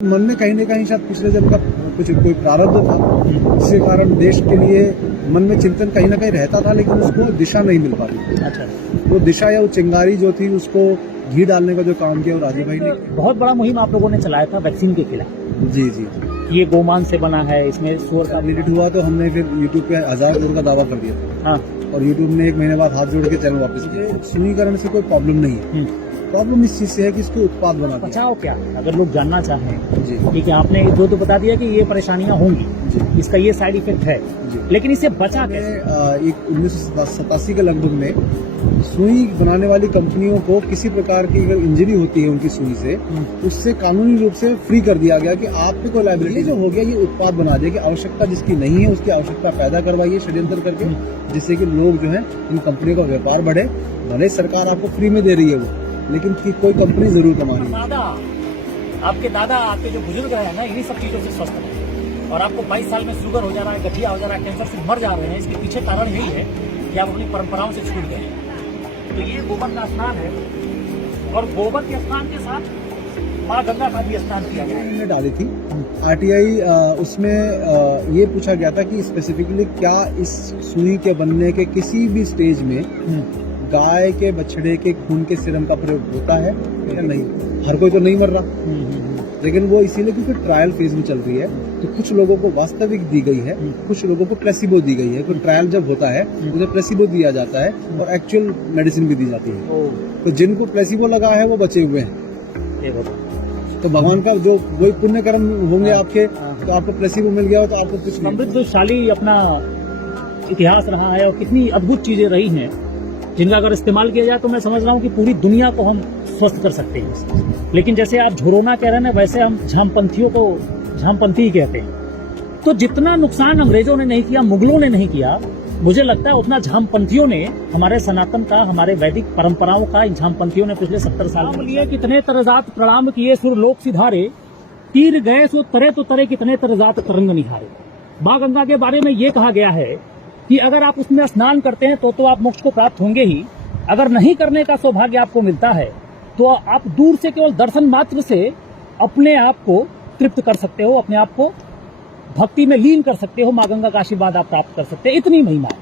मन में कहीं न कहीं शायद पिछले जन्म का कुछ कोई प्रारब्ध था, जिसके कारण देश के लिए मन में चिंतन कहीं न कहीं रहता था, लेकिन उसको दिशा नहीं मिल पाती। अच्छा, वो दिशा या वो चिंगारी जो थी, उसको घी डालने का जो काम किया वो राजीव भाई ने। बहुत बड़ा मुहिम आप लोगों ने चलाया था वैक्सीन के खिलाफ। जी जी, ये गोमान से बना है, इसमें सुअर का एडिट हुआ तो हमने फिर यूट्यूब पे 1000 करोड़ का दावा कर दिया था। हाँ, और यूट्यूब ने 1 महीने बाद हाथ जोड़ के चैनल वापस किया। सुनीकरण से कोई प्रॉब्लम नहीं है, प्रॉब्लम इस चीज से है कि इसको उत्पाद बना दिया। बचाओ क्या, अगर लोग जानना चाहें। जी ठीक है, आपने जो तो बता दिया कि ये परेशानियां होंगी, इसका ये साइड इफेक्ट है, लेकिन इसे बचा कैसे? एक 1987 के लगभग में सुई बनाने वाली कंपनियों को किसी प्रकार की अगर इंजरी होती है उनकी सुई से, उससे कानूनी रूप से फ्री कर दिया गया कि आप पे कोई लायबिलिटी जो हो गया, ये उत्पाद बना दिया कि आवश्यकता जिसकी नहीं है उसकी आवश्यकता पैदा करवाइए षड्यंत्र करके, जिससे कि लोग जो है इन कंपनियों का व्यापार बढ़े। भले सरकार आपको फ्री में दे रही है वो, लेकिन कोई कंपनी जरूर कमा रही है। आपके दादा, आपके जो बुजुर्ग है ना, इन्हीं सब चीजों से स्वस्थ है, और आपको 22 साल में शुगर हो जा रहा है, गठिया हो जा रहा है, कैंसर से मर जा रहे हैं। इसके पीछे कारण यही है कि आप अपनी परंपराओं से छूट गए हैं। तो ये गोबर का स्नान है, और गोबर के स्नान के साथ माँ गंगा का भी स्नान किया गया है। हमने डाली थी आरटीआई, उसमें ये पूछा गया था कि स्पेसिफिकली क्या इस सुई के बनने के किसी भी स्टेज में गाय के बछड़े के खून के सीरम का प्रयोग होता है या नहीं। हर कोई तो नहीं मर रहा, लेकिन वो इसीलिए क्योंकि ट्रायल फेज में चल रही है, तो कुछ लोगों को वास्तविक दी गई है, कुछ लोगों को प्लेसिबो दी गई है। तो ट्रायल जब होता है उसे प्लेसिबो दिया जाता है और एक्चुअल मेडिसिन भी दी जाती है। तो जिनको प्लेसिबो लगा है वो बचे हुए हैं। तो भगवान का जो वही पुण्य कर्म होंगे आपके, तो आपको प्लेसिबो मिल गया हो तो आपको कुछ समृद्धशाली अपना इतिहास रहा है, और कितनी अद्भुत चीजें रही हैं जिनका अगर इस्तेमाल किया जाए तो मैं समझ रहा हूँ कि पूरी दुनिया को हम स्वस्थ कर सकते हैं। लेकिन जैसे आप झुरोना कह रहे हैं ना, वैसे हम झामपंथियों को झामपंथी ही कहते हैं। तो जितना नुकसान अंग्रेजों ने नहीं किया, मुगलों ने नहीं किया, मुझे लगता है उतना झामपंथियों ने हमारे सनातन का, हमारे वैदिक परंपराओं का इन झामपंथियों ने पिछले 70 साल में लिए। कितने तरजात प्रणाम किए सुर लोक सिधारे, तीर गए सो तरे तो तरे, कितने तरजात तरंग निहारे। माँ गंगा के बारे में ये कहा गया है कि अगर आप उसमें स्नान करते हैं तो आप मोक्ष को प्राप्त होंगे ही। अगर नहीं करने का सौभाग्य आपको मिलता है तो आप दूर से केवल दर्शन मात्र से अपने आप को तृप्त कर सकते हो, अपने आप को भक्ति में लीन कर सकते हो, माँ गंगा का आशीर्वाद आप प्राप्त कर सकते हैं। इतनी महिमा है।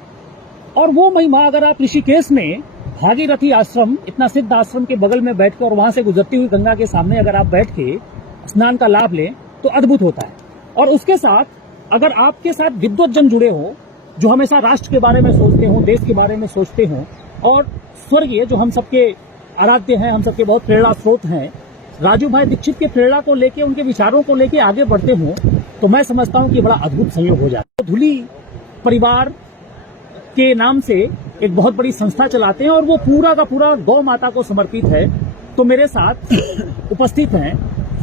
और वो महिमा अगर आप ऋषिकेश में भागीरथी आश्रम, इतना सिद्ध आश्रम के बगल में बैठ के और वहां से गुजरती हुई गंगा के सामने अगर आप बैठ के स्नान का लाभ लें तो अद्भुत होता है। और उसके साथ अगर आपके साथ विद्वत जन जुड़े हो, जो हमेशा राष्ट्र के बारे में सोचते हो, देश के बारे में सोचते हो, और स्वर्गीय जो हम सबके आराध्य हैं, हम सबके बहुत प्रेरणा स्रोत हैं, राजू भाई दीक्षित के प्रेरणा को लेके, उनके विचारों को लेके आगे बढ़ते हो, तो मैं समझता हूं कि बड़ा अद्भुत संयोग हो जाता है। तो धुली परिवार के नाम से एक बहुत बड़ी संस्था चलाते हैं, और वो पूरा का पूरा गौ माता को समर्पित है। तो मेरे साथ उपस्थित हैं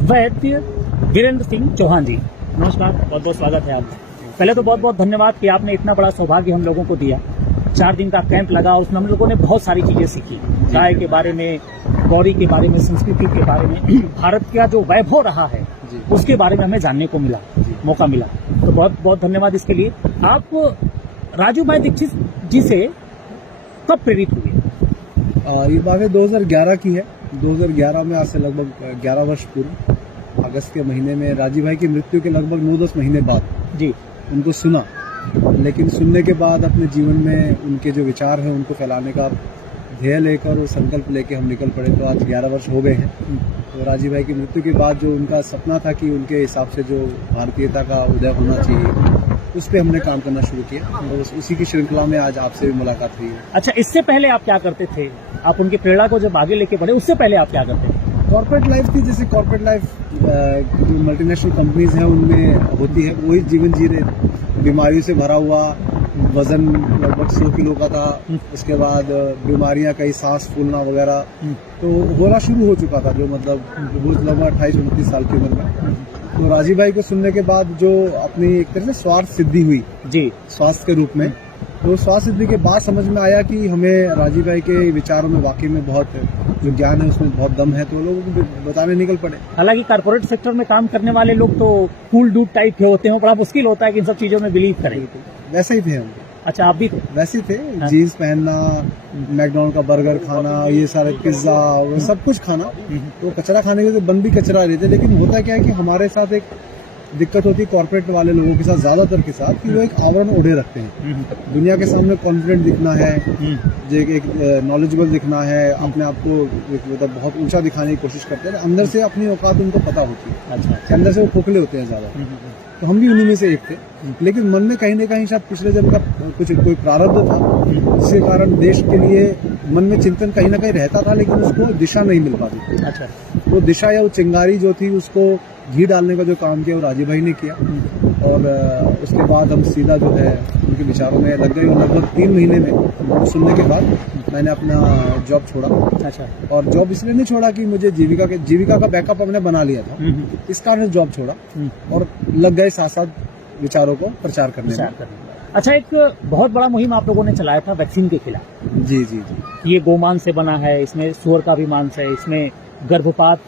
वैद्य वीरेंद्र सिंह चौहान जी। नमस्कार, बहुत बहुत स्वागत है आपका। पहले तो बहुत बहुत धन्यवाद कि आपने इतना बड़ा सौभाग्य हम लोगों को दिया। 4 दिन का कैंप लगा, उसमें हम लोगों ने बहुत सारी चीजें सीखी, गाय के बारे में, गौरी के बारे में, संस्कृति के बारे में, भारत का जो वैभव रहा है उसके बारे में हमें जानने को मिला, मौका मिला। तो बहुत बहुत धन्यवाद इसके लिए। आप राजू भाई दीक्षित जी से कब प्रेरित हुए? ये बात 2011 की है। 2011 में, आज से लगभग 11 वर्ष पूर्व, अगस्त के महीने में राजीव भाई की मृत्यु के लगभग 9-10 महीने बाद जी उनको सुना। लेकिन सुनने के बाद अपने जीवन में उनके जो विचार हैं उनको फैलाने का ध्येय लेकर और संकल्प लेके हम निकल पड़े। तो आज 11 वर्ष हो गए हैं। तो राजीव भाई की मृत्यु के बाद जो उनका सपना था कि उनके हिसाब से जो भारतीयता का उदय होना चाहिए, उस पर हमने काम करना शुरू किया, और उसी की श्रृंखला में आज आपसे भी मुलाकात हुई है। अच्छा, इससे पहले आप क्या करते थे? आप उनकी प्रेरणा को जब आगे लेके बढ़े, उससे पहले आप क्या करते थे? कॉर्पोरेट लाइफ थी, जैसे कॉर्पोरेट लाइफ जो मल्टीनेशनल कंपनीज हैं उनमें होती है, वही जीवन जी रहे। बीमारियों से भरा हुआ, वजन लगभग 100 किलो का था, उसके बाद बीमारियां, कई सांस फूलना वगैरह तो होना शुरू हो चुका था, जो मतलब वो लगभग 28-29 साल की उम्र में। तो राजीव भाई को सुनने के बाद जो अपनी एक तरह से स्वार्थ सिद्धि हुई जी, स्वास्थ्य के रूप में, तो स्वास्थ्य सिद्धि के बाद समझ में आया कि हमें राजीव भाई के विचारों में वाकई में बहुत जो ज्ञान है उसमें बहुत दम है, तो लोगों को बताने निकल पड़े। हालांकि कारपोरेट सेक्टर में काम करने वाले लोग तो कूल डूड टाइप के होते हैं, बड़ा मुश्किल होता है कि इन सब चीजों में बिलीव करें। वैसे ही थे हम। अच्छा, आप भी थे? वैसे थे, हाँ। जीन्स पहनना, मैकडोनल्ड का बर्गर खाना, ये सारे पिज्जा वो सब कुछ खाना, तो कचरा खाने के तो बंद भी कचरा रहे थे। लेकिन होता क्या है कि हमारे साथ एक दिक्कत होती है कॉर्पोरेट वाले लोगों के साथ, ज्यादातर के साथ, कि वो एक आवरण ओढ़े रखते हैं। दुनिया के सामने कॉन्फिडेंट दिखना है, जो एक नॉलेजेबल दिखना है, अपने आप को मतलब बहुत ऊंचा दिखाने की कोशिश करते हैं। अंदर से अपनी औकात उनको पता होती है, अच्छा। अंदर से वो खोखले होते हैं ज्यादा। तो हम भी उन्हीं में से एक थे, लेकिन मन में कहीं ना कहीं शायद पिछले जन्म का कुछ कोई प्रारब्ध था, जिसके कारण देश के लिए मन में चिंतन कहीं ना कहीं रहता था, लेकिन उसको दिशा नहीं मिल पाती थी। अच्छा। वो दिशा या वो चिंगारी जो थी, उसको घी डालने का जो काम किया वो राजीव भाई ने किया। और उसके बाद हम सीधा जो है उनके विचारों में लग गए, और लगभग 3 महीने में सुनने के बाद मैंने अपना जॉब छोड़ा। अच्छा। और जॉब इसलिए नहीं छोड़ा कि मुझे जीविका का बैकअप हमने बना लिया था, इस कारण जॉब छोड़ा और लग गए साथ साथ विचारों को प्रचार करने में। अच्छा, एक बहुत बड़ा मुहिम आप लोगों ने चलाया था वैक्सीन के खिलाफ। जी जी जी। ये गोमांस से बना है, इसमें सुअर का भी मांस है, इसमें गर्भपात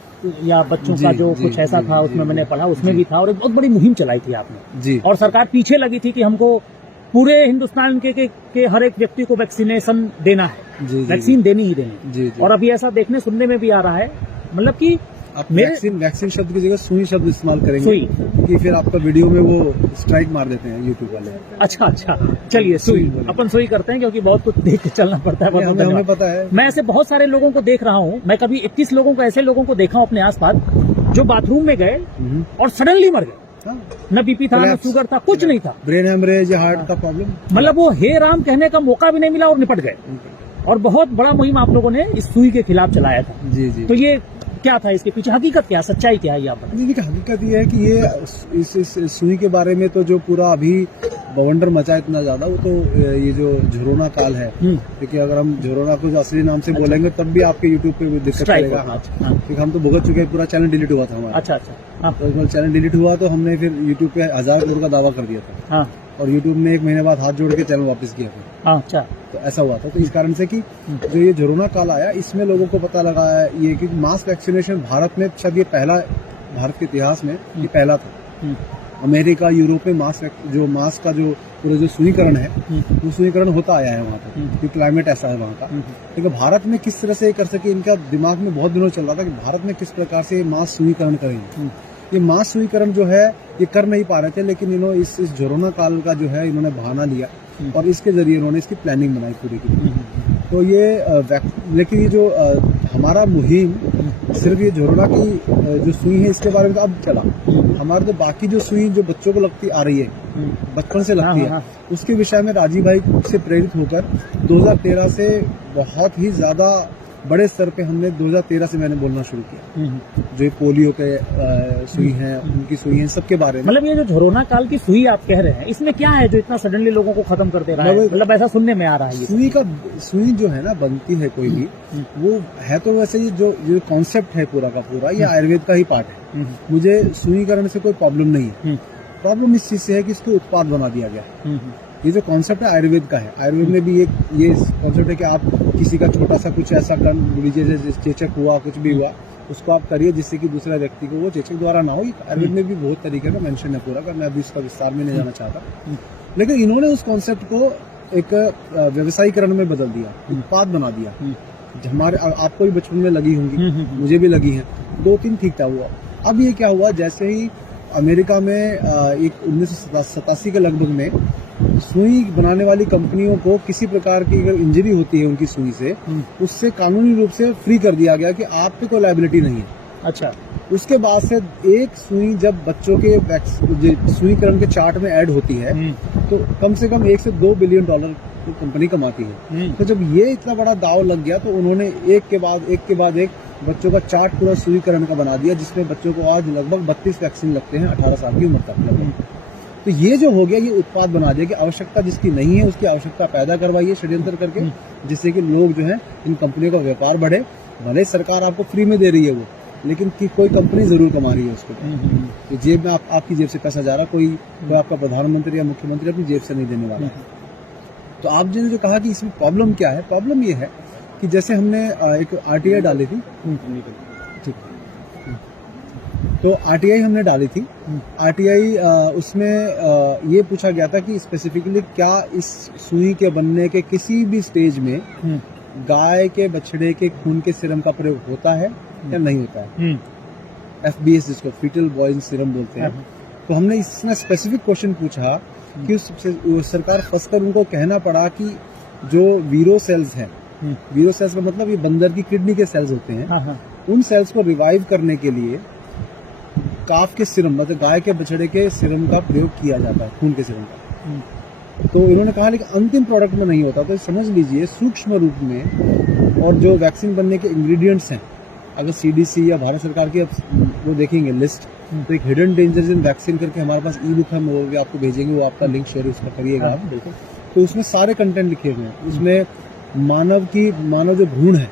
या बच्चों का जो कुछ ऐसा था उसमें मैंने पढ़ा, उसमें भी था, और एक बहुत बड़ी मुहिम चलाई थी आपने जी। और सरकार पीछे लगी थी कि हमको पूरे हिंदुस्तान के हर एक व्यक्ति को वैक्सीनेशन देना है, जी, वैक्सीन देनी ही देनी। जी जी। और अभी ऐसा देखने सुनने में भी आ रहा है, मतलब कि आप वैक्सीन शब्द की जगह सुई शब्द इस्तेमाल करेंगे, सुई, क्योंकि फिर आपका वीडियो में वो स्ट्राइक मार देते हैं यूट्यूब वाले। अच्छा, चलिए सुई, अपन सुई करते हैं, क्योंकि बहुत कुछ देख के चलना पड़ता है। हमें पता है। मैं ऐसे बहुत सारे लोगों को देख रहा हूँ, मैं कभी 21 लोगों को, ऐसे लोगों को देखा हूँ अपने आसपास, जो बाथरूम में गए और सडनली मर गए। न बीपी था, न शुगर था, कुछ नहीं था, ब्रेन हेमरेज या हार्ट का प्रॉब्लम, मतलब वो हे राम कहने का मौका भी नहीं मिला और निपट गए। और बहुत बड़ा मुहिम आप लोगों ने इस सुई के खिलाफ चलाया था। जी जी। तो ये क्या था, इसके पीछे हकीकत क्या, सच्चाई क्या है, ये आप बताइए। देखिए, हकीकत ये है कि ये इस सुई के बारे में तो जो पूरा अभी बवंडर मचा इतना ज्यादा, वो तो ये जो झरोना काल है। देखिए, अगर हम झरोना को असली नाम से बोलेंगे तब भी आपके यूट्यूब पे दिक्कत करेगा, क्योंकि हम तो भुगत चुके हैं, पूरा चैनल डिलीट हुआ था हमारा। अच्छा। तो चैनल डिलीट हुआ तो हमने फिर यूट्यूब पे 1000 करोड़ का दावा कर दिया था, और यूट्यूब ने 1 महीने बाद हाथ जोड़ के चैनल वापस किया था। अच्छा। तो ऐसा हुआ था। तो इस कारण से कि जो ये झरोना काल आया, इसमें लोगों को पता लगा है ये कि मास वैक्सीनेशन भारत में शायद ये पहला, भारत के इतिहास में ये पहला था। अमेरिका, यूरोप में मास का जो पूरा जो सुईकरण है, वो सुईकरण होता आया है वहाँ पर, क्योंकि क्लाइमेट ऐसा है वहाँ का। लेकिन भारत में किस तरह से कर सके, इनका दिमाग में बहुत दिनों चल रहा था कि भारत में किस प्रकार से मास सुईकरण करेंगे। ये मास सुईकरण जो है ये कर नहीं पा रहे थे, लेकिन इन्होंने इस झरोना काल का जो है इन्होंने बहाना लिया और इसके जरिए इन्होंने इसकी प्लानिंग बनाई पूरी की। तो ये लेकिन ये जो हमारा मुहिम सिर्फ ये झरोना की जो सुई है इसके बारे में तो अब चला, हमारे तो बाकी जो सुई जो बच्चों को लगती आ रही है, बचपन से लगती है, उसके विषय में राजीव भाई से प्रेरित होकर 2013 से बहुत ही ज्यादा बड़े स्तर पे हमने 2013 से मैंने बोलना शुरू किया। जो ये पोलियो के सुई हैं, उनकी सुई हैं, सबके बारे में। मतलब ये जो झरोना काल की सुई आप कह रहे हैं, इसमें क्या है जो इतना सडनली लोगों को खत्म कर दे रहा है? मतलब ऐसा सुनने में आ रहा है। सुई जो है ना बनती है कोई भी, वो है तो वैसे ही जो कॉन्सेप्ट है पूरा का पूरा, ये आयुर्वेद का ही पार्ट है। मुझे सुईकरण से कोई प्रॉब्लम नहीं है। प्रॉब्लम इस चीज से है कि इसको उत्पाद बना दिया गया। ये जो कॉन्सेप्ट है आयुर्वेद का है, आयुर्वेद में भी ये कॉन्सेप्ट है कि आप किसी का छोटा सा कुछ ऐसा कर लीजिए, जैसे चेचक हुआ, कुछ भी हुआ, उसको आप करिए जिससे कि दूसरे व्यक्ति को वो चेचक द्वारा ना हो। आयुर्वेद में भी बहुत तरीके का मेंशन है पूरा, मैं अभी इसका विस्तार में नहीं जाना चाहता। लेकिन इन्होंने उस कॉन्सेप्ट को एक व्यवसायीकरण में बदल दिया, उत्पाद बना दिया। हमारे आपको भी बचपन में लगी होंगी, मुझे भी लगी है, 2-3 ठीक था हुआ। अब ये क्या हुआ, जैसे ही अमेरिका में एक 1987 के लगभग में सुई बनाने वाली कंपनियों को किसी प्रकार की अगर इंजरी होती है उनकी सुई से, उससे कानूनी रूप से फ्री कर दिया गया कि आप पे कोई लायबिलिटी नहीं है। अच्छा। उसके बाद से एक सुई जब बच्चों के सुईकरण के चार्ट में ऐड होती है तो कम से कम $1 से $2 बिलियन तो कंपनी कमाती है। तो जब ये इतना बड़ा दाव लग गया तो उन्होंने एक के बाद एक बच्चों का चार्ट पूरा सुईकरण का बना दिया, जिसमें बच्चों को आज लगभग 32 वैक्सीन लगते हैं 18 साल की उम्र तक। तो ये जो हो गया, ये उत्पाद बना दिया कि आवश्यकता जिसकी नहीं है उसकी आवश्यकता पैदा करवाइए षड्यंत्र करके, जिससे कि लोग जो है इन कंपनियों का व्यापार बढ़े। भले सरकार आपको फ्री में दे रही है वो, लेकिन कोई कंपनी जरूर कमा रही है उसको। तो जेब में आपकी जेब से कसा जा रहा, कोई आपका प्रधानमंत्री या मुख्यमंत्री अपनी जेब से नहीं देने वाला है। तो आपने जो कहा कि इसमें प्रॉब्लम क्या है, प्रॉब्लम ये है कि जैसे हमने एक RTI डाली थी, ठीक तो आरटीआई हमने डाली थी। आरटीआई उसमें ये पूछा गया था कि स्पेसिफिकली क्या इस सुई के बनने के किसी भी स्टेज में गाय के बछड़े के खून के सीरम का प्रयोग होता है या नहीं होता है, FBS जिसको फीटल बॉयल सीरम बोलते हैं। तो हमने इसमें स्पेसिफिक क्वेश्चन पूछा कि उस सरकार फंसकर उनको कहना पड़ा कि जो वीरो सेल्स हैं, वीरो सेल्स का मतलब ये बंदर की किडनी के सेल्स होते हैं, उन सेल्स को रिवाइव करने के लिए काफ के सीरम मतलब गाय के बछड़े के सीरम का प्रयोग किया जाता है, खून के सीरम का। तो इन्होंने कहा लेकिन अंतिम प्रोडक्ट में नहीं होता। तो समझ लीजिए सूक्ष्म रूप में, और जो वैक्सीन बनने के इंग्रेडिएंट्स हैं, अगर CDC या भारत सरकार की वो देखेंगे लिस्ट, तो एक हिडन डेंजर्स इन वैक्सीन करके हमारे पास ई-बुक है, वो भी आपको भेजेंगे, वो आपका लिंक शेयर उसका करिएगा आप। तो उसमें सारे कंटेंट लिखे हुए हैं। उसमें मानव जो भ्रूण है,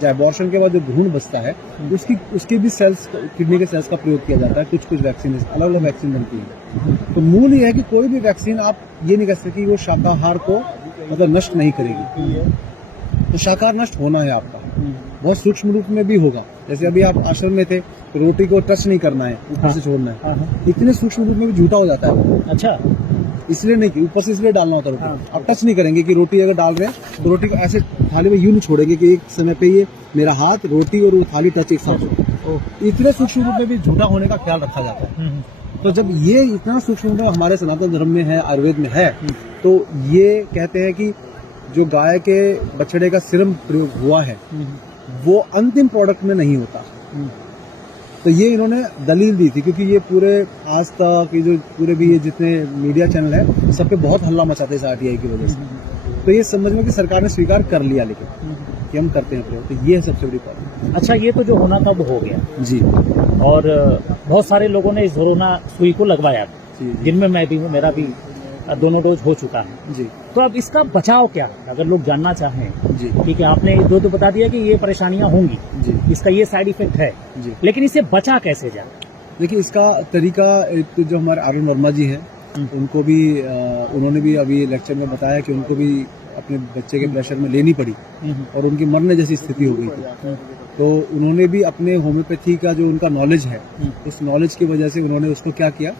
चाहे अबॉर्शन के बाद जो भ्रूण बचता है, उसकी भी सेल्स, किडनी के सेल्स का प्रयोग किया जाता है। कुछ वैक्सीन अलग अलग वैक्सीन बनती है। तो मूल ये है कि कोई भी वैक्सीन आप ये नहीं कह सकते कि वो शाकाहार को मतलब नष्ट नहीं करेगी। तो शाकाहार नष्ट होना है आपका, बहुत सूक्ष्म रूप में भी होगा। जैसे अभी आप आश्रम में थे, तो रोटी को टच नहीं करना है, ऊपर से छोड़ना है। इतने सूक्ष्म रूप में भी झूठा हो जाता है। अच्छा, इसलिए नहीं कि ऊपर से इसलिए डालना होता है रोटी। आप टच नहीं करेंगे कि रोटी अगर डाल रहे हैं तो रोटी को ऐसे थाली में यूं नहीं छोड़ेंगे कि एक समय पे ये मेरा हाथ, रोटी और वो थाली टच एक साथ हो। इतने सूक्ष्म रूप में भी झूठा होने का ख्याल रखा जाता है। तो जब ये इतना सूक्ष्म रूप में हमारे सनातन धर्म में है, आयुर्वेद में है, तो ये कहते हैं कि जो गाय के बछड़े का सीरम प्रयोग हुआ है वो अंतिम प्रोडक्ट में नहीं होता। तो ये इन्होंने दलील दी थी, क्योंकि ये पूरे आज तक ये जो पूरे भी ये जितने मीडिया चैनल है सब पे बहुत हल्ला मचाते हैं आरटीआई की वजह से। तो ये समझ में कि सरकार ने स्वीकार कर लिया लेकिन कि हम करते हैं प्रयोग। तो ये है सबसे बड़ी प्रॉब्लम। अच्छा, ये तो जो होना था वो हो गया जी, और बहुत सारे लोगों ने इस कोरोना सुई को लगवाया, जिनमें मैं भी हूँ, मेरा भी दोनों डोज हो चुका है जी। तो अब इसका बचाव क्या है, अगर लोग जानना चाहें जी? ठीक है, आपने दो तो बता दिया कि ये परेशानियां होंगी जी इसका ये साइड इफेक्ट है जी। लेकिन इसे बचा कैसे जाए? देखिए इसका तरीका, एक तो जो हमारे आर्यन वर्मा जी हैं उनको भी उन्होंने भी अभी लेक्चर में बताया कि उनको भी अपने बच्चे के प्रेशर में लेनी पड़ी और उनकी मरने जैसी स्थिति हो गई थी। तो उन्होंने भी अपने होम्योपैथी का जो उनका नॉलेज है, उस नॉलेज की वजह से उन्होंने उसको क्या किया,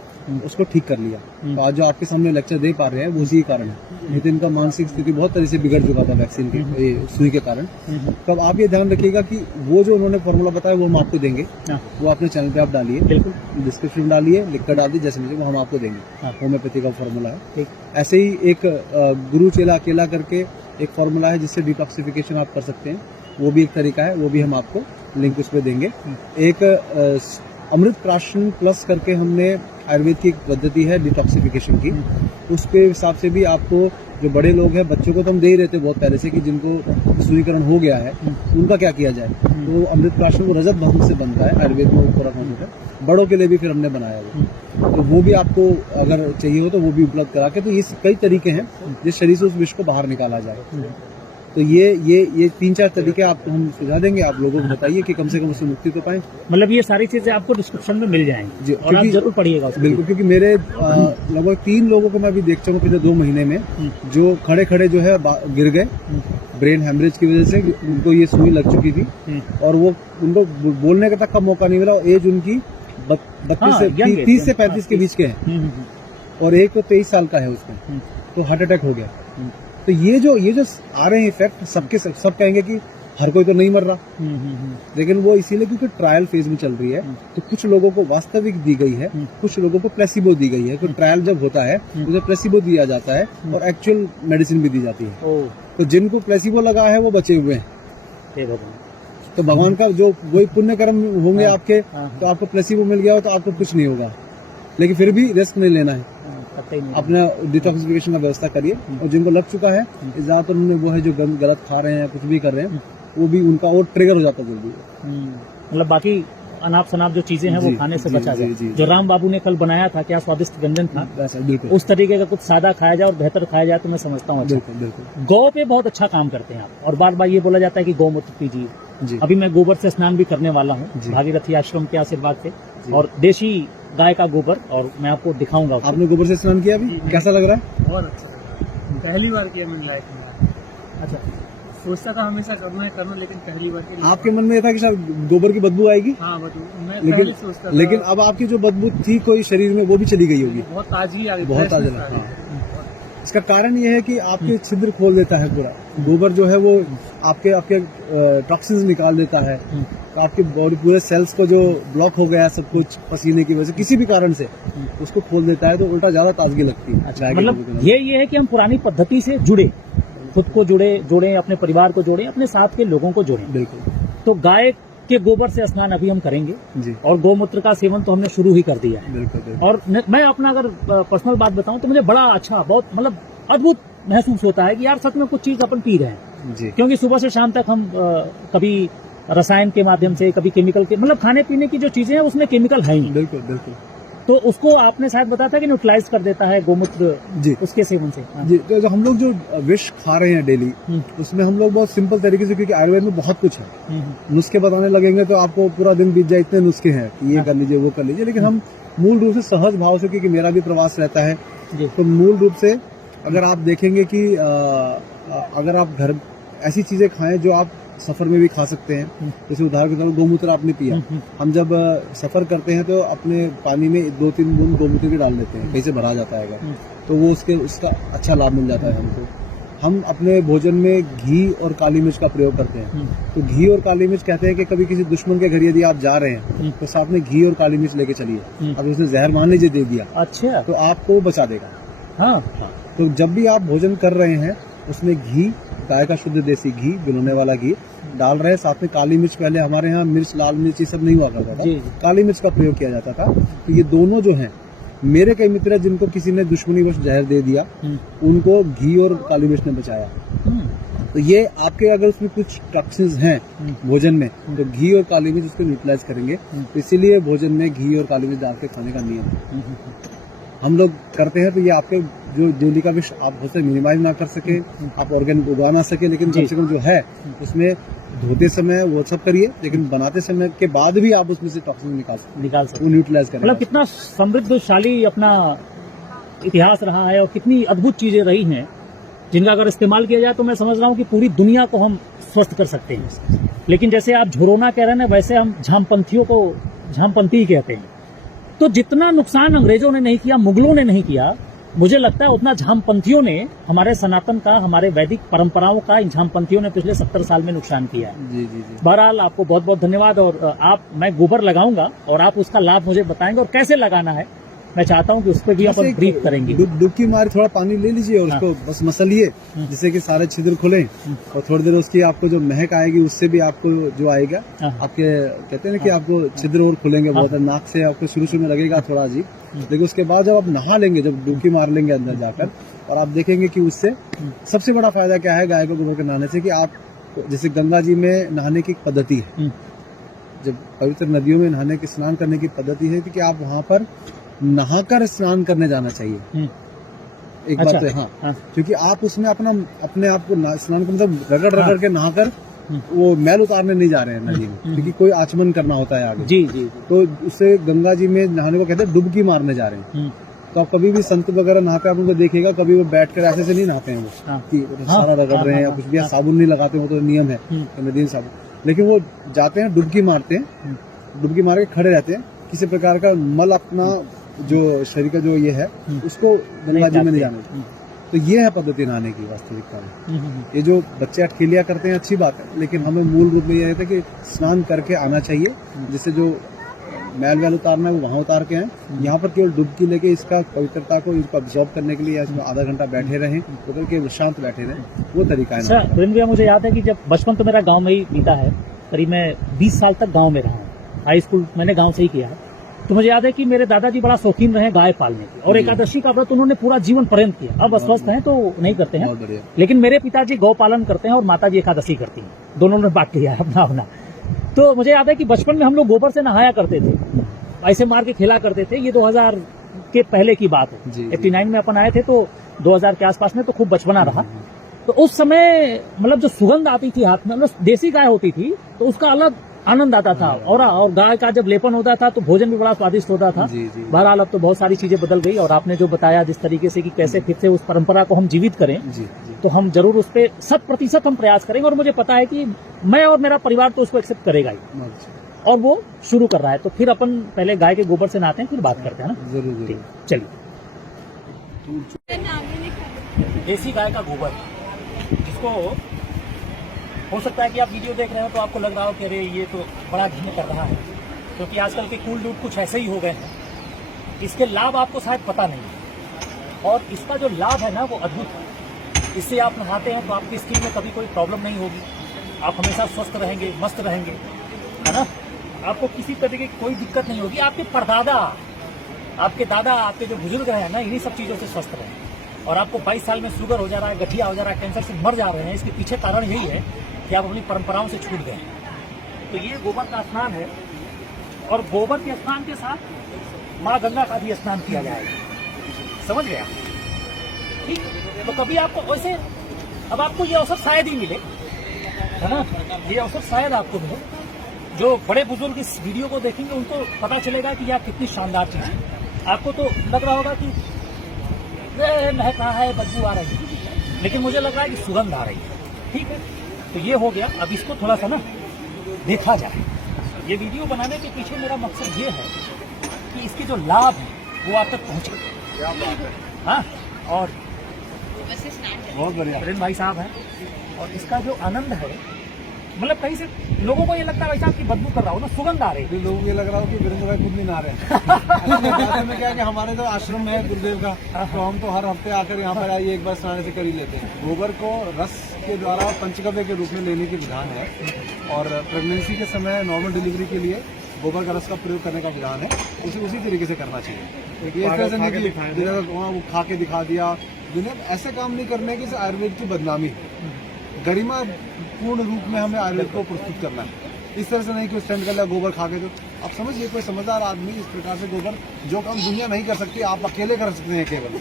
उसको ठीक कर लिया। तो आज जो आपके सामने लेक्चर दे पा रहे हैं वो उसी के कारण है। नहीं तो इनका मानसिक स्थिति बहुत तरह से बिगड़ चुका था वैक्सीन के सुई के कारण। तो अब आप ये ध्यान रखिएगा कि वो जो उन्होंने फॉर्मूला बताया वो हम आपको देंगे, वो अपने चैनल पे आप डालिए, बिल्कुल डिस्क्रिप्शन में डालिए, लिख कर डाल दीजिए, जैसे वो हम आपको देंगे। होम्योपैथी का फॉर्मूला है। ऐसे ही एक गुरु चेला अकेला करके एक फॉर्मूला है जिससे डिटॉक्सिफिकेशन आप कर सकते हैं, वो भी एक तरीका है, वो भी हम आपको लिंक उस पर देंगे। एक अमृत प्राशन प्लस करके हमने आयुर्वेद की एक पद्धति है डिटॉक्सिफिकेशन की, उसके हिसाब से भी आपको जो बड़े लोग हैं, बच्चों को तो हम दे ही रहते बहुत पहले से कि जिनको सूर्यकरण हो गया है उनका क्या किया जाए। तो अमृत प्राशन वो रजत भस्म से बनता है, आयुर्वेद में पूरा होता है। बड़ों के लिए भी फिर हमने बनाया वो, तो वो भी आपको अगर चाहिए हो तो वो भी उपलब्ध करा के। तो ये कई तरीके हैं जिस शरीर से उस विष को बाहर निकाला जाए। तो ये 3-4 तरीके आपको हम सुझा देंगे, आप लोगों को बताइए कि कम से कम उससे मुक्ति तो पाएं। मतलब ये सारी चीजें आपको डिस्क्रिप्शन में मिल जाएंगी जी, और आप जरूर पढ़िएगा। बिल्कुल, क्योंकि मेरे लगभग 3 लोगों को मैं अभी देख चुका हूँ पिछले 2 महीने में, जो खड़े जो है गिर गए ब्रेन हेमरेज की वजह से, उनको ये सुई लग चुकी थी और वो उनको बोलने का तक का मौका नहीं मिला। एज उनकी 32 से 30 से 35 के बीच के हैं और एक तो 23 साल का है उसमें, तो हार्ट अटैक हो गया। तो ये जो आ रहे हैं इफेक्ट सब कहेंगे कि हर कोई तो नहीं मर रहा, लेकिन वो इसीलिए क्योंकि ट्रायल फेज में चल रही है। तो कुछ लोगों को वास्तविक दी गई है, कुछ लोगों को प्लेसिबो दी गई है। तो ट्रायल जब होता है तो प्लेसिबो दिया जाता है और एक्चुअल मेडिसिन भी दी जाती है। तो जिनको प्लेसिबो लगा है वो बचे हुए हैं। तो भगवान का जो वही पुण्य कर्म होंगे आपके, तो आपको प्लेसिबो मिल गया हो तो आपको कुछ नहीं होगा, लेकिन फिर भी रिस्क नहीं लेना है, अपना डिटॉक्सिफिकेशन का व्यवस्था करिए। और जिनको लग चुका है, ज्यादातर उन्होंने वो है जो गलत खा रहे हैं, कुछ भी कर रहे हैं, वो भी उनका और ट्रिगर हो जाता है जल्दी। मतलब बाकी अनाप शनाप जो चीजें हैं वो खाने से बचा जाए। जो राम बाबू ने कल बनाया था, क्या स्वादिष्ट व्यंजन था, उस तरीके का कुछ सादा खाया जाए और बेहतर खाया जाए तो मैं समझता हूँ। बिल्कुल। गौ पे बहुत अच्छा काम करते हैं आप, और बार बार ये बोला जाता है कि गौमूत्र पीजिए। अभी मैं गोबर से स्नान भी करने वाला हूँ भागीरथी आश्रम के आशीर्वाद से, और देशी गाय का गोबर, और मैं आपको दिखाऊंगा। आपने गोबर से स्नान किया अभी, कैसा लग रहा है? बहुत अच्छा, पहली बार किया मैंने लाइफ में। अच्छा, सोचता था हमेशा करना लेकिन पहली बार के लिए आपके मन में ये था कि शायद गोबर की बदबू आएगी, हाँ मैं पहले सोचता था, लेकिन अब आपकी जो बदबू थी कोई शरीर में वो भी चली गई होगी, बहुत ताजगी आ गई, बहुत ताजा freshness आ गई। हाँ। इसका कारण ये है कि आपके छिद्र खोल देता है पूरा गोबर जो है वो आपके टॉक्सिन्स निकाल देता है, तो आपके बॉडी पूरे सेल्स को जो ब्लॉक हो गया सब कुछ पसीने की वजह से किसी भी कारण से उसको खोल देता है, तो उल्टा ज्यादा ताजगी लगती है। अच्छा, मतलब ये है कि हम पुरानी पद्धति से जुड़े, खुद को जोड़े, अपने परिवार को जोड़े, अपने साथ के लोगों को जोड़े। बिल्कुल। तो गाय के गोबर से स्नान अभी हम करेंगे जी, और गौमूत्र का सेवन तो हमने शुरू ही कर दिया है। बिल्कुल। और मैं अपना अगर पर्सनल बात बताऊं तो मुझे बड़ा अच्छा, बहुत मतलब अद्भुत महसूस होता है कि यार सच में कुछ चीज अपन पी रहे हैं जी, क्योंकि सुबह से शाम तक हम कभी रसायन के माध्यम से, कभी केमिकल के, मतलब खाने पीने की जो चीजें हैं उसमें केमिकल है ही, बिल्कुल बिल्कुल। तो उसको आपने शायद बताया था कि न्यूट्रलाइज कर देता है गौमूत्र जी उसके सेवन से। हाँ। जी, तो जो हम लोग जो विष खा रहे हैं डेली, उसमें हम लोग बहुत सिंपल तरीके से, क्योंकि आयुर्वेद में बहुत कुछ है, नुस्खे बताने लगेंगे तो आपको पूरा दिन बीत जाए, इतने नुस्खे हैं कि ये कर लीजिए वो कर लीजिए, लेकिन हम मूल रूप से सहज भाव से, क्योंकि मेरा भी प्रवास रहता है, जी। तो मूल रूप से अगर आप देखेंगे कि अगर आप घर ऐसी चीजें खाएं जो आप सफर में भी खा सकते हैं, जैसे उदाहरण के तौर पर गौमूत्र आपने पिया, हम जब सफर करते हैं तो अपने पानी में 2-3 बूंद गौमूत्र भी डाल देते हैं, कहीं से भरा जाता है तो वो उसका अच्छा लाभ मिल जाता है हमको। हम अपने भोजन में घी और काली मिर्च का प्रयोग करते हैं, तो घी और काली मिर्च कहते हैं कि कभी किसी दुश्मन के घर यदि आप जा रहे हैं तो साथ में घी और काली मिर्च लेके चलिए, अब उसने जहर मान लीजिए दे दिया अच्छा, तो आपको बचा देगा। हाँ, तो जब भी आप भोजन कर रहे हैं उसमें घी, गाय का शुद्ध देसी घी, भिगोने वाला घी डाल रहे हैं, साथ में काली मिर्च, पहले हमारे यहाँ मिर्च, लाल मिर्च ये सब नहीं हुआ करता था, काली मिर्च का प्रयोग किया जाता था। तो ये दोनों जो हैं, मेरे कई मित्र जिनको किसी ने दुश्मनीवश जहर दे दिया, उनको घी और काली मिर्च ने बचाया। तो ये आपके अगर उसमें कुछ टॉक्सिन्स हैं भोजन में, तो घी और काली मिर्च उसको न्यूट्रलाइज करेंगे, तो इसीलिए भोजन में घी और काली मिर्च डाल के खाने का नियम हम लोग करते हैं। तो ये आपके जो डेली का विष आप हो सके मिनिमाइज ना कर सके, आप ऑर्गेनिक उगा ना सके, लेकिन कम से कम जो है उसमें धोते समय वो सब करिए, लेकिन बनाते समय के बाद भी आप उसमें से टॉक्सिन निकाल सकते, वो न्यूट्रलाइज करें। मतलब कितना समृद्धशाली अपना इतिहास रहा है और कितनी अद्भुत चीजें रही हैं जिनका अगर इस्तेमाल किया जाए तो मैं समझ रहा हूँ कि पूरी दुनिया को हम स्वस्थ कर सकते हैं। लेकिन जैसे आप झोरोना कह रहे हैं ना, वैसे हम झामपंथियों को झामपंथी ही कहते हैं। तो जितना नुकसान अंग्रेजों ने नहीं किया, मुगलों ने नहीं किया, मुझे लगता है उतना झामपंथियों ने हमारे सनातन का, हमारे वैदिक परंपराओं का इन झामपंथियों ने पिछले 70 साल में नुकसान किया है। जी जी जी। बहरहाल आपको बहुत बहुत धन्यवाद। और मैं गोबर लगाऊंगा और आप उसका लाभ मुझे बताएंगे और कैसे लगाना है, मैं चाहता हूँ कि उस पर भी अपन ब्रीफ करेंगे। डुबकी मारी, थोड़ा पानी ले लीजिए और उसको बस मसलिए, जिससे कि सारे छिद्र खुले, और थोड़ी देर उसकी आपको जो महक आएगी उससे भी आपको जो आएगा, आपके कहते हैं ना कि आपको छिद्र और खुलेंगे बहुत, नाक से आपको शुरू में लगेगा थोड़ा अजीब, लेकिन उसके बाद जब आप नहा लेंगे, जब डुबकी मार लेंगे अंदर जाकर, और आप देखेंगे कि उससे सबसे बड़ा फायदा क्या है गाय को गोबर के नहाने से, कि आप जैसे गंगा जी में नहाने की पद्धति है, जब पवित्र नदियों में नहाने की, स्नान करने की पद्धति है कि आप वहां पर नहाकर स्नान करने जाना चाहिए। एक बात तो हाँ, क्योंकि आप उसमें अपने आप को स्नान को मतलब रगड़ के नहाकर वो मैल उतारने नहीं जा रहे हैं नदी में, क्योंकि कोई आचमन करना होता है आगे। जी जी। तो उससे गंगा जी में नहाने को कहते हैं डुबकी मारने जा रहे हैं। तो आप कभी भी संत वगैरह नहाते आप उनको देखिएगा, कभी वो बैठकर ऐसे से नहीं नहाते हैं, वो कि सारा रगड़ रहे हैं या कुछ भी, साबुन नहीं लगाते, वो तो नियम है नदी साबुन, लेकिन वो जाते हैं डुबकी मारते हैं, डुबकी मार के खड़े रहते हैं, किसी प्रकार का मल अपना जो शरीर का जो ये है उसको गंगा जी में नहीं जाने। तो ये है पद्धति नहाने की वास्तविकता में। ये जो बच्चे अटखेलिया करते हैं अच्छी बात है, लेकिन हमें मूल रूप में ये रहता है कि स्नान करके आना चाहिए, जिससे जो मैल उतारना है वो वहाँ उतार के आए। यहाँ पर केवल डुबकी लेके इसका पवित्रता को इसको अब्जॉर्ब करने के लिए इसमें आधा घंटा बैठे रहें, तो करके शांत बैठे रहें, वो तरीका है। अच्छा भैया, मुझे याद है कि जब बचपन तो मेरा गाँव में ही बीता है, करीब मैं 20 साल तक गाँव में रहा हूँ, हाई स्कूल मैंने गाँव से ही किया है। तो मुझे याद है कि मेरे दादाजी बड़ा शौकीन रहे गाय पालने के, और एकादशी का व्रत उन्होंने पूरा जीवन पर्यंत किया। अब अस्वस्थ हैं तो नहीं करते हैं, लेकिन मेरे पिताजी गौ पालन करते हैं और माताजी एकादशी करती हैं, दोनों ने बांट लिया है अपना अपना। तो मुझे याद है कि बचपन में हम लोग गोबर से नहाया करते थे, ऐसे मार के खेला करते थे। ये 2000 के पहले की बात है, 89 में अपन आए थे, तो 2000 के आसपास में तो खूब बचपना रहा। तो उस समय मतलब जो सुगंध आती थी हाथ में, मतलब देसी गाय होती थी, तो उसका अलग आनंद आता था। और गाय का जब लेपन होता था तो भोजन भी बड़ा स्वादिष्ट होता था। जी, जी। बहरहाल अब तो बहुत सारी चीजें बदल गई, और आपने जो बताया जिस तरीके से कि कैसे फिर से उस परंपरा को हम जीवित करें, जी, तो हम जरूर उस पर 100% हम प्रयास करेंगे। और मुझे पता है कि मैं और मेरा परिवार तो उसको एक्सेप्ट करेगा ही, जी। और वो शुरू कर रहा है। तो फिर अपन पहले गाय के गोबर से नहाते हैं, फिर बात करते हैं ना। जरूर ठीक, जरूर। चलिए। देसी गाय का गोबर, जिसको हो सकता है कि आप वीडियो देख रहे हो तो आपको लग रहा हो कि अरे ये तो बड़ा घिन कर रहा है, क्योंकि आजकल के कूल डूड कुछ ऐसे ही हो गए हैं। इसके लाभ आपको शायद पता नहीं है, और इसका जो लाभ है ना वो अद्भुत है। इससे आप नहाते हैं तो आपकी स्किन में कभी कोई प्रॉब्लम नहीं होगी, आप हमेशा स्वस्थ रहेंगे, मस्त रहेंगे, है ना। आपको किसी तरह की कोई दिक्कत नहीं होगी। आपके परदादा, आपके दादा, आपके जो बुजुर्ग हैं ना, इन्हीं सब चीजों से स्वस्थ रहे। और आपको 22 साल में शुगर हो जा रहा है, गठिया हो जा रहा है, कैंसर से मर जा रहे हैं, इसके पीछे कारण यही है कि आप अपनी परंपराओं से छूट गए। तो ये गोबर का स्नान है, और गोबर के स्नान के साथ माँ गंगा का भी स्नान किया जाएगा। समझ गया? ठीक। तो कभी आपको वैसे, अब आपको ये अवसर शायद ही मिले, है ना, ये अवसर शायद आपको मिले। जो बड़े बुजुर्ग इस वीडियो को देखेंगे उनको पता चलेगा कि यार कितनी शानदार चीज है। आपको तो लग रहा होगा कि महक रहा है, बदबू आ रही है, लेकिन मुझे लग रहा है कि सुगंध आ रही है। ठीक है, तो ये हो गया। अब इसको थोड़ा सा ना देखा जाए। ये वीडियो बनाने के पीछे मेरा मकसद ये है कि इसके जो लाभ है वो आप तक पहुंचे। हाँ, और बहुत बढ़िया। प्रेम भाई साहब हैं, और इसका जो आनंद है, मतलब कहीं से लोगों को ये लगता है भाई साहब की बदबू कर रहा हो ना, सुगंध आ रही है। लोगों को ये लग रहा हो कि वीरेंद्र भाई खुद नहीं नहा रहे हैं। में क्या है कि हमारे तो आश्रम है गुरुदेव का, तो हम तो हर हफ्ते आकर यहाँ पर आइए एक बार स्नान से कर ही लेते हैं। गोबर को रस के द्वारा पंचगव्य के रूप में लेने की विधान है, और प्रेगनेंसी के समय नॉर्मल डिलीवरी के लिए गोबर का रस का प्रयोग करने का विधान है। उसी तरीके से करना चाहिए। ये ऐसा नहीं कि वो खा के दिखा दिया। दुनिया में ऐसे काम नहीं करने की आयुर्वेद की बदनामी है। गरिमा पूर्ण रूप में हमें आयुर्वेद को प्रस्तुत करना है। इस तरह से नहीं कि स्टैंड कर लिया गोबर खा के। तो आप समझिए, कोई समझदार आदमी इस प्रकार से गोबर, जो काम दुनिया नहीं कर सकती आप अकेले कर सकते हैं केवल।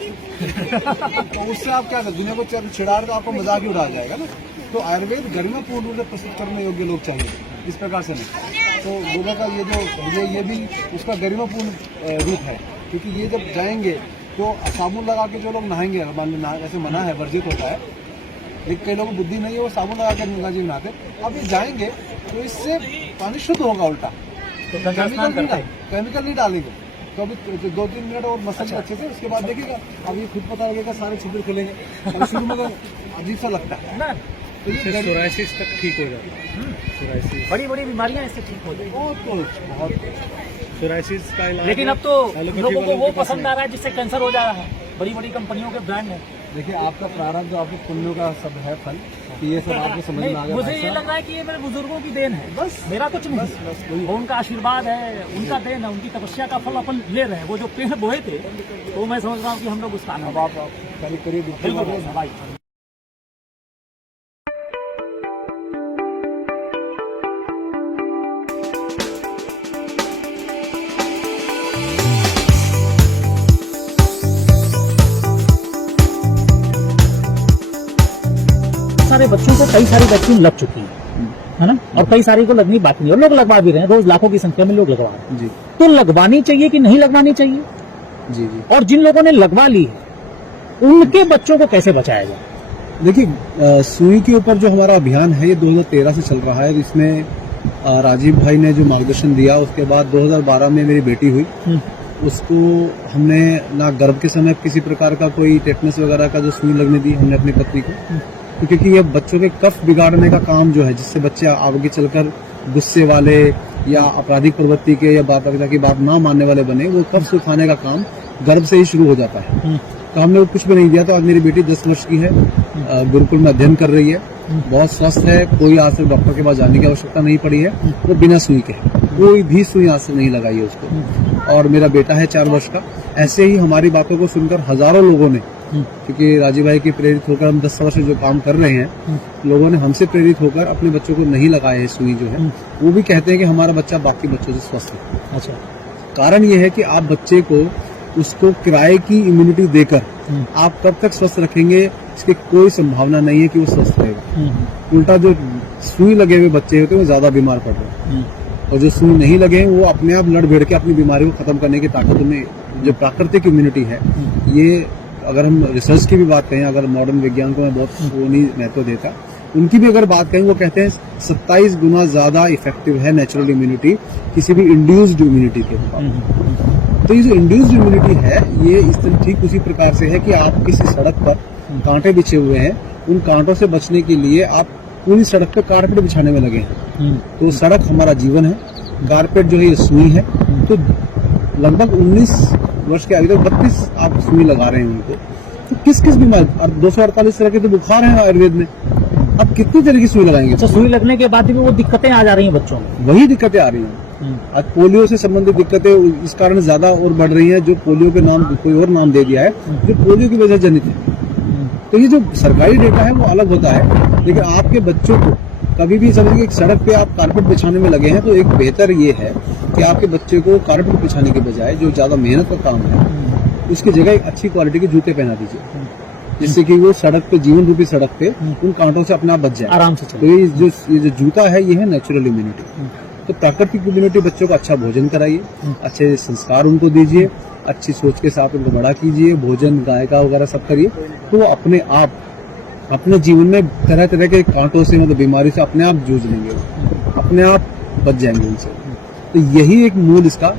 तो उससे आप क्या कर, दुनिया को छिड़ा तो आपको मजाक ही उड़ा जाएगा ना। तो आयुर्वेद गरिमा पूर्ण रूप से प्रस्तुत करने योग्य लोग चाहिए, इस प्रकार से नहीं। तो गोबर का ये भी उसका गरिमापूर्ण रूप है, क्योंकि ये जब जाएंगे तो साबुन लगा के जो लोग नहाएंगे, ऐसे मना है, वर्जित होता है, एक कई लोगों को बुद्धि नहीं है, वो साबुन लगा के गंगा जी नहाते। अब ये जाएंगे तो इससे पानी शुद्ध होगा उल्टा, तो केमिकल नहीं डालेंगे। तो अभी 2-3 मिनट और मसाज अच्छे से, उसके बाद देखिएगा अब ये खुद पता लगेगा, सारे छिद्र खुलेंगे। अभी शुरू में तो अजीब सा लगता है ना, तो ये सोराइसिस तक ठीक हो जाएगा। बड़ी बड़ी बीमारियां इससे ठीक हो जाएगी, बहुत सोराइसिस का इलाज। लेकिन अब तो लोगों को वो पसंद आ रहा है जिससे कैंसर हो जा रहा है। बड़ी बड़ी कंपनियों के ब्रांड है। देखिए, आपका प्रारब्ध, आपके पुण्यों का सब है फल, कि ये सब आपको समझ में आ गया। मुझे ये लग रहा है कि ये मेरे बुजुर्गों की देन है, बस मेरा कुछ नहीं। बस वो उनका आशीर्वाद है, उनका देन है, उनकी तपस्या का फल अपन ले रहे हैं। वो जो पेड़ बोए थे, तो मैं समझ रहा हूँ कि हम लोग उसका अब आप करीब भाई। सारे बच्चों को कई सारी वैक्सीन लग चुकी है ना, और कई सारी को लगनी बाकी नहीं, और लोग लगवा भी रहे हैं, रोज लाखों की संख्या में लोग लगवा रहे हैं। जी तो लगवानी चाहिए कि नहीं लगवानी चाहिए? जी जी। और जिन लोगों ने लगवा ली है उनके बच्चों को कैसे बचाया जाए? देखिए, सुई के ऊपर जो हमारा अभियान है ये 2013 से चल रहा है। इसमें राजीव भाई ने जो मार्गदर्शन दिया, उसके बाद 2012 में मेरी बेटी हुई। उसको हमने ना गर्भ के समय किसी प्रकार का कोई टेटनस वगैरह का जो सुई लगने दी हमने अपनी पत्नी को, क्योंकि ये बच्चों के कफ बिगाड़ने का काम जो है, जिससे बच्चे आगे चलकर गुस्से वाले या आपराधिक प्रवृत्ति के या बाप पिता की बात ना मानने वाले बने, वो कफ सुखाने का काम गर्भ से ही शुरू हो जाता है। तो हमने वो कुछ भी नहीं दिया। तो आज मेरी बेटी 10 वर्ष की है, गुरुकुल में अध्ययन कर रही है, बहुत स्वस्थ है, कोई आज तक डॉक्टर के पास जाने की आवश्यकता नहीं पड़ी है। वो बिना सुई के, कोई भी सुई आज से नहीं लगाई है उसको। और मेरा बेटा है 4 वर्ष का। ऐसे ही हमारी बातों को सुनकर हजारों लोगों ने, क्योंकि राजीव भाई की प्रेरित होकर हम 10 वर्ष से जो काम कर रहे हैं, लोगों ने हमसे प्रेरित होकर अपने बच्चों को नहीं लगाए है सुई जो है। वो भी कहते हैं कि हमारा बच्चा बाकी बच्चों से स्वस्थ है। अच्छा, कारण ये है कि आप बच्चे को उसको किराए की इम्यूनिटी देकर आप कब तक स्वस्थ रखेंगे इसकी कोई संभावना नहीं है कि वो स्वस्थ रहेगा। उल्टा जो सुई लगे हुए बच्चे होते हैं वो ज्यादा बीमार पड़ रहे हैं, और जो सुई नहीं लगे हैं वो अपने आप लड़ भिड़ के अपनी बीमारी को खत्म करने की ताकत उनमें, जो प्राकृतिक इम्यूनिटी है, ये अगर हम रिसर्च की भी बात कहें, अगर मॉडर्न विज्ञान को मैं बहुत वो नहीं महत्व देता, उनकी भी अगर बात करें वो कहते हैं 27 गुना ज्यादा इफेक्टिव है नेचुरल इम्यूनिटी किसी भी इंड्यूस्ड इम्यूनिटी के मुकाबले। तो ये जो इंड्यूस्ड इम्यूनिटी है ये इस तरह ठीक उसी प्रकार से है कि आप किसी सड़क पर कांटे बिछे हुए हैं, उन कांटों से बचने के लिए आप पूरी सड़क पे कारपेट बिछाने में लगे हैं। तो सड़क हमारा जीवन है, कारपेट जो है ये सुई है। तो लगभग 19 वर्ष के आयु तक 32 आप सुई लगा रहे हैं उनको, तो किस किस बीमारी, 248 तरह के तो बुखार है आयुर्वेद में, अब कितनी तरह की सुई लगाएंगे? अच्छा, सुई लगने के बाद भी वो दिक्कतें आ जा रही हैं बच्चों में, वही दिक्कतें आ रही हैं। आज पोलियो से संबंधित दिक्कतें इस कारण ज्यादा और बढ़ रही हैं, जो पोलियो के नाम कोई और नाम दे दिया है, जो पोलियो की वजह जनित है। तो ये जो सरकारी डेटा है वो अलग होता है, लेकिन आपके बच्चों को कभी भी समझिए एक सड़क पे आप कारपेट बिछाने में लगे हैं, तो एक बेहतर ये है कि आपके बच्चे को कारपेट बिछाने के बजाय जो ज्यादा मेहनत का काम है उसकी जगह एक अच्छी क्वालिटी के जूते पहना दीजिए, जिससे कि वो सड़क पे, जीवन रूपी सड़क पे उन कांटों से अपने आप बच जाए, आराम से तो चले। ये जो जूता है ये है नेचुरल इम्यूनिटी। तो प्राकृतिक इम्यूनिटी बच्चों को अच्छा भोजन कराइए, अच्छे संस्कार उनको दीजिए, अच्छी सोच के साथ उनको बड़ा कीजिए, भोजन गाय का वगैरह सब करिए, तो वो अपने आप अपने जीवन में तरह तरह के कांटों से, मतलब बीमारी से अपने आप जूझ लेंगे, अपने आप बच जाएंगे उनसे। तो यही एक मूल इसका,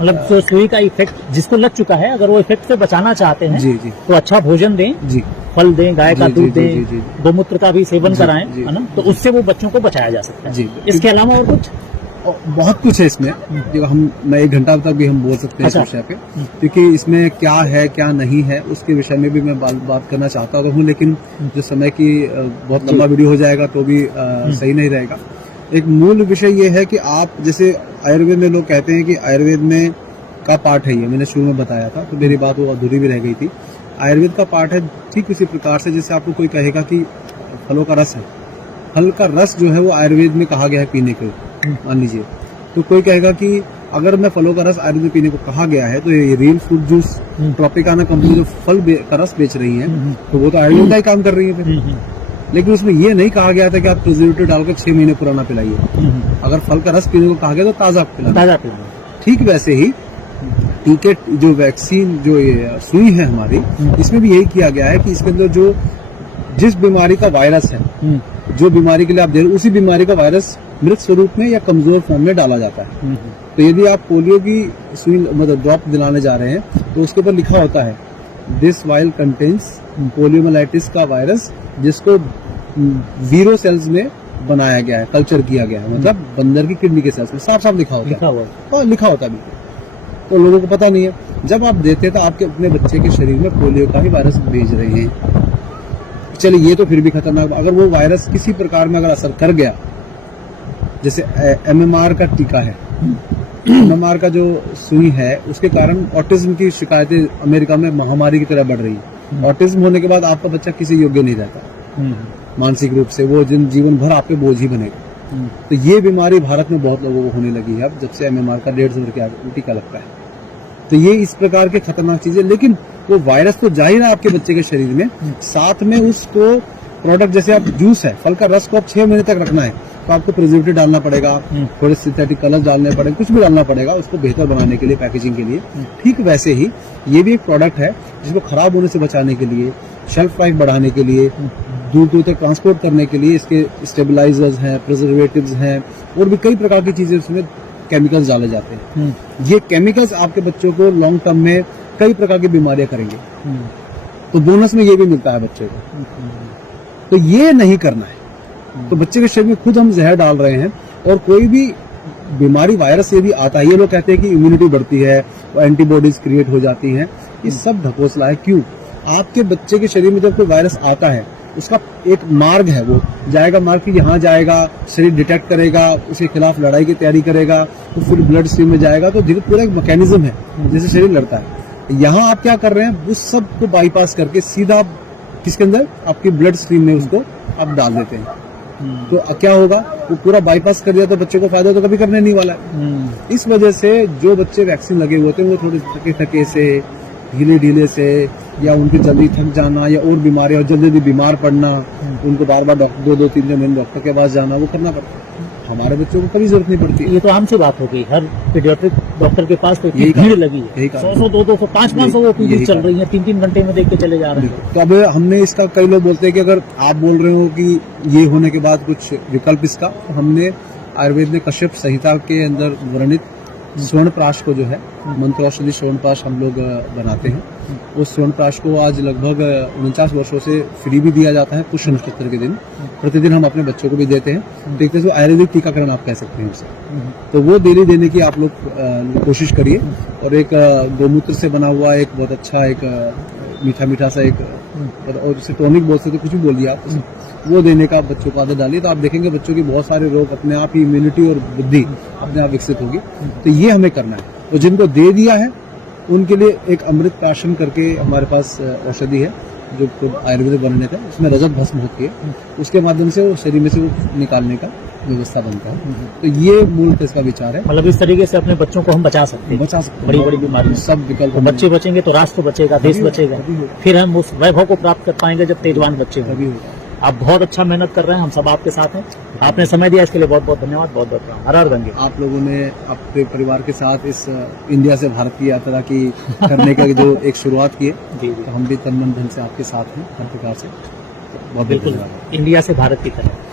मतलब जो सुई का इफेक्ट जिसको लग चुका है, अगर वो इफेक्ट से बचाना चाहते हैं जी जी तो अच्छा भोजन दें, जी, फल दें, गाय का जी, जी, दूध जी, जी, दें, जी। गोमूत्र का भी सेवन जी, कराएं, जी। है ना, तो उससे वो बच्चों को बचाया जा सकता है। जी। इसके अलावा और कुछ? और बहुत कुछ है इसमें, जो मैं 1 घंटा तक भी हम बोल सकते हैं इस अच्छा। विषय पे, क्योंकि इसमें क्या है क्या नहीं है उसके विषय में भी मैं बात करना चाहता हूँ, लेकिन जो समय की बहुत लंबा वीडियो हो जाएगा तो भी सही नहीं रहेगा। एक मूल विषय ये है कि आप जैसे आयुर्वेद में लोग कहते हैं कि आयुर्वेद में का पाठ है ये, मैंने शुरू में बताया था, तो मेरी बात वो अधूरी भी रह गई थी। आयुर्वेद का पाठ है ठीक उसी प्रकार से जैसे आपको कोई कहेगा कि फलों का रस है, फल का रस जो है वो आयुर्वेद में कहा गया है पीने को, मान लीजिए। तो कोई कहेगा कि अगर मैं फलों का रस आयुर्वेद में पीने को कहा गया है, तो ये real fruit juice Tropicana company जो फल का रस बेच रही है, तो वो तो आयुर्वेद का ही काम कर रही है फिर। लेकिन उसमें ये नहीं कहा गया था कि आप प्रिजर्वेटिव डालकर 6 महीने पुराना पिलाइए। अगर फल का रस पीने को कहा गया तो ताजा पिलाना। ठीक वैसे ही टीके, जो वैक्सीन, जो ये सुई है हमारी, इसमें भी यही किया गया है कि इसके अंदर जो जिस बीमारी का वायरस है, जो बीमारी के लिए आप दे रहे हो, उसी बीमारी का वायरस मृत स्वरूप में या कमजोर फॉर्म में डाला जाता है। तो यदि आप पोलियो की सुई, मतलब ड्रॉप दिलाने जा रहे हैं, तो उसके ऊपर लिखा होता है दिस वाइल कंटेन्स पोलियोमाइलाइटिस का वायरस, जिसको वीरो सेल्स में बनाया गया है, कल्चर किया गया है, मतलब बंदर की किडनी के सेल्स में, साफ साफ लिखा होता है, और लिखा होता भी, तो लोगों को पता नहीं है। जब आप देते तो आपके अपने बच्चे के शरीर में पोलियो का ही वायरस भेज रहे हैं। चलिए ये तो फिर भी खतरनाक, अगर वो वायरस किसी प्रकार में अगर असर कर गया, जैसे MMR का टीका है, MMR का जो सुई है, उसके कारण ऑटिज्म की शिकायतें अमेरिका में महामारी की तरह बढ़ रही है। ऑटिज्म होने के बाद आपका बच्चा किसी योग्य नहीं रहता मानसिक रूप से, वो जीवन भर आपके बोझ ही बनेगा। तो ये बीमारी भारत में बहुत लोगों को होने लगी है अब, जब से MMR का 150 के आगे टीका लगता है। तो ये इस प्रकार के खतरनाक चीजें, लेकिन वो वायरस तो जा ही रहा है आपके बच्चे के शरीर में, साथ में उसको प्रोडक्ट, जैसे आप जूस है, फल का रस को आप 6 महीने तक रखना है, तो आपको प्रिजर्वेटिव डालना पड़ेगा, थोड़े सिंथेटिक कलर डालने पड़ेंगे, कुछ भी डालना पड़ेगा उसको बेहतर बनाने के लिए, पैकेजिंग के लिए। ठीक वैसे ही ये भी एक प्रोडक्ट है जिसको खराब होने से बचाने के लिए, शेल्फ लाइफ बढ़ाने के लिए, दूर दूर तक ट्रांसपोर्ट करने के लिए इसके स्टेबलाइजर्स हैं, प्रिजर्वेटिव्स हैं, और भी कई प्रकार की चीजें उसमें केमिकल्स डाले जाते हैं। ये केमिकल्स आपके बच्चों को लॉन्ग टर्म में कई प्रकार की बीमारियां करेंगे, तो बोनस में ये भी मिलता है बच्चे को। तो ये नहीं करना है। तो बच्चे के शरीर में खुद हम जहर डाल रहे हैं, और कोई भी बीमारी, वायरस से भी आता है, ये लोग कहते हैं कि इम्यूनिटी बढ़ती है, तो एंटीबॉडीज क्रिएट हो जाती हैं, ये सब ढकोसला है। क्यों? आपके बच्चे के शरीर में जब कोई वायरस आता है, उसका एक मार्ग है, वो जाएगा मार्ग कि यहाँ जाएगा, शरीर डिटेक्ट करेगा, उसके खिलाफ लड़ाई की तैयारी करेगा, तो फिर ब्लड स्ट्रीम में जाएगा, तो धीरे पूरा एक मैकेनिज्म है जैसे शरीर लड़ता है। यहाँ आप क्या कर रहे हैं, उस सब को बाईपास करके सीधा किसके अंदर, आपकी ब्लड स्ट्रीम में उसको आप डाल देते हैं। तो क्या होगा, वो पूरा बाईपास कर दिया, तो बच्चे को फायदा तो कभी करने नहीं वाला है। इस वजह से जो बच्चे वैक्सीन लगे हुए होते हैं, वो थोड़े थके थके से, ढीले ढीले से, या उनकी जल्दी थक जाना या और बीमारी और जल्दी जल्दी बीमार पड़ना, उनको बार बार डॉक्टर 2-3 महीने डॉक्टर के पास जाना, वो करना पड़ता है। हमारे बच्चों को कभी जरूरत नहीं पड़ती। ये तो आम सी बात हो गई, हर पीडियाट्रिक डॉक्टर के पास तो इतनी यही भीड़ कारण- लगी है, यही कारण। 100, 200, 500 वो यही पीडी चल कारण। रही है, 3-3 घंटे में देख के चले जा रहे हैं। तो अब हमने इसका, कई लोग बोलते हैं कि अगर आप बोल रहे हो कि ये होने के बाद कुछ विकल्प इसका, तो हमने आयुर्वेद में कश्यप संहिता के अंदर वर्णित स्वर्ण प्राश को जो है मंत्र औषधि स्वर्ण प्राश हम लोग बनाते हैं। उस स्वर्ण प्राश को आज लगभग 49 वर्षों से फ्री भी दिया जाता है पुष्य नक्षत्र के दिन। प्रतिदिन हम अपने बच्चों को भी देते हैं। देखते हैं आयुर्वेदिक टीकाकरण आप कह सकते हैं उसे। तो वो डेली देने की आप लोग कोशिश करिए। और एक गौमूत्र से बना हुआ एक बहुत अच्छा एक मीठा मीठा सा एक, और उसे टॉनिक बोल सकते, कुछ भी बोलिए आप, वो देने का बच्चों को आदत डालिए, तो आप देखेंगे बच्चों की बहुत सारे रोग अपने आप ही, इम्यूनिटी और बुद्धि अपने आप विकसित होगी। तो ये हमें करना है। तो जिनको दे दिया है उनके लिए एक अमृत प्राशन करके हमारे पास औषधि है जो आयुर्वेदिक वर्णित है, उसमें रजत भस्म होती है, उसके माध्यम से वो शरीर में से वो निकालने का व्यवस्था बनता है। तो ये मूलतः इसका विचार है। मतलब इस तरीके से अपने बच्चों को हम बचा सकते हैं, बचा सकते हैं बड़ी बड़ी बीमारियों से। सब विकल्प। तो बच्चे बचेंगे तो राष्ट्र बचेगा, देश बचेगा, फिर हम उस वैभव को प्राप्त कर पाएंगे जब तेजवान बच्चे होंगे। तभी होगा। आप बहुत अच्छा मेहनत कर रहे हैं, हम सब आपके साथ हैं। आपने समय दिया इसके लिए बहुत बहुत धन्यवाद, बहुत बहुत प्रणाम। हर हर गंगे। आप लोगों ने अपने परिवार के साथ इस इंडिया से भारत की यात्रा की करने का जो एक शुरुआत की है, जी जी तो हम भी तन मन धन से आपके साथ हैं हर प्रकार से। बहुत बहुत बिल्कुल, धन्यवाद। इंडिया से भारत की तरफ।